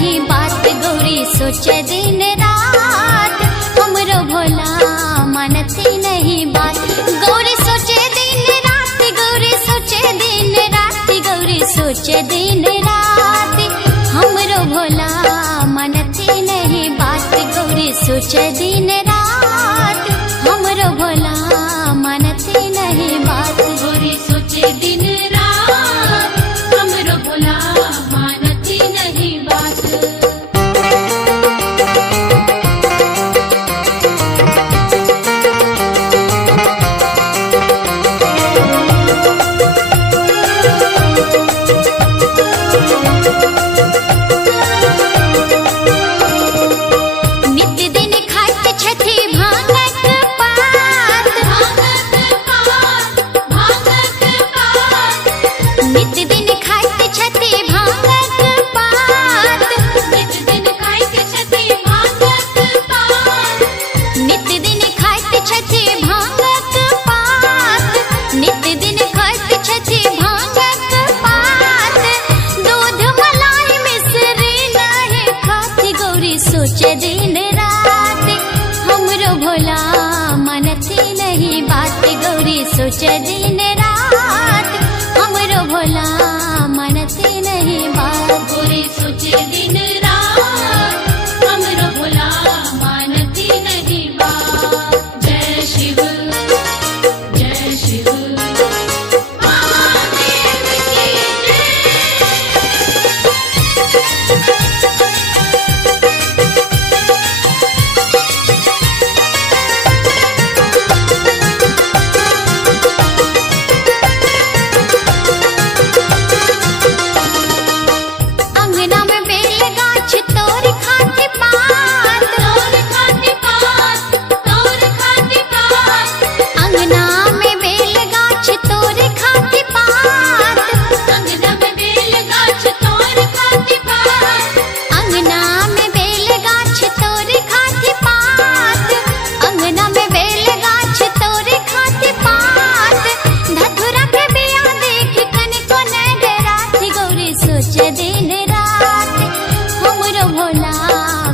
नहीं बात गौरी सोचे दिन रात, हमरो भोला मानती नहीं बात। गौरी सोचे दिन रात, गौरी सोचे दिन रात, गौरी सोचे दिन रात, हमरो भोला मानती नहीं बात। गौरी सोचे दिन रात, हमरो भोला मानती नहीं बात। गौरी सोचे दिन रात, हमरो भोला मानती नहीं बात। नित्य दिन खात छथि भांगक पात, नित्य दिन खात छथि भांगक पात, नित्य दिन खाइत छथि भांगक पात, नित्य दिन खात छथि भांगक पात, नित्य दिन खात छथि भांगक पात। दूध मलाई मिश्री नहीं खाती गौरी सोचे दिन रात, हमरो भोला मानती नहीं बात। गौरी सोचे दिन रात, हमरो भोला मानती नहीं बात। गौरी सोचे दिन रात, हमरो भोला मानती नहीं बात। जय शिव जय शिव महादेव की अंगना में बेल गाछ तोर खाती पात, तोर खाती पात, तोर खाती पात, अंगना में बेल गाछ तोर खाती पात, अंगना में बेल गाछ तोर खाती पात, अंगना में बेल गाछ तोर खाती पात, अंगना में बेल गाछ तोर खाती पात। धतुरा के बिया देख कनिको न डराती गौरी सोचे दिन रात, हमरो भोला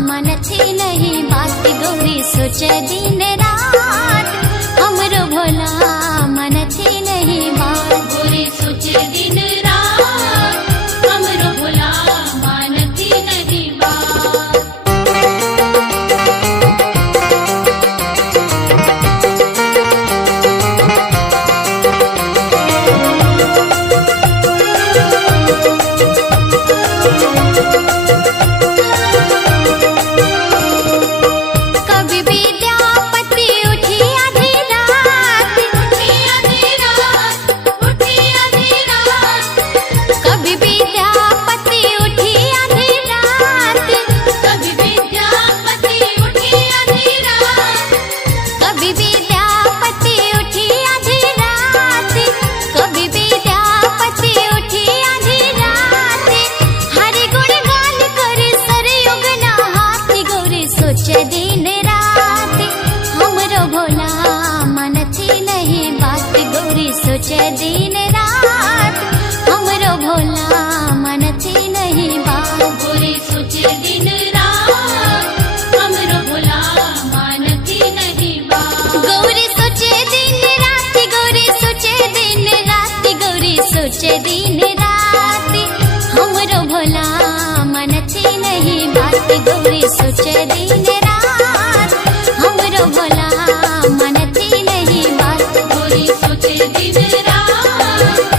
मानती नहीं बात। गौरी सोचे दिन रात, हमरो भोला मानती नहीं बात। गौरी सोचे दिन रात, हमरो भोला मानती नहीं बात। कभी विद्यापति उठी आधी रात, उठी आधी रात, उठी आधी रात, कभी विद्यापति उठी आधी रात, कभी विद्यापति उठी आधी रात, कभी विद्यापति उठी आधी रात, कभी विद्यापति उठी आधी रात। हरि गुण गान कर सरयुग नहाती गौरी सोचे दिन रात, हमरो भोला मानती नहीं बात। गौरी सोचे दिन रात, हमरो भोला मानती नहीं बात। गौरी सोचे दिन रात, हमरो भोला मानती नहीं बात। गौरी सोचे दिन रात, गौरी सोचे दिन रात, गौरी सोचे दिन रात, हमरो भोला मानती नहीं बात। गौरी सोचे दिन रात, हमरो भोला मानती नहीं बात। गौरी सोचे दिन रात,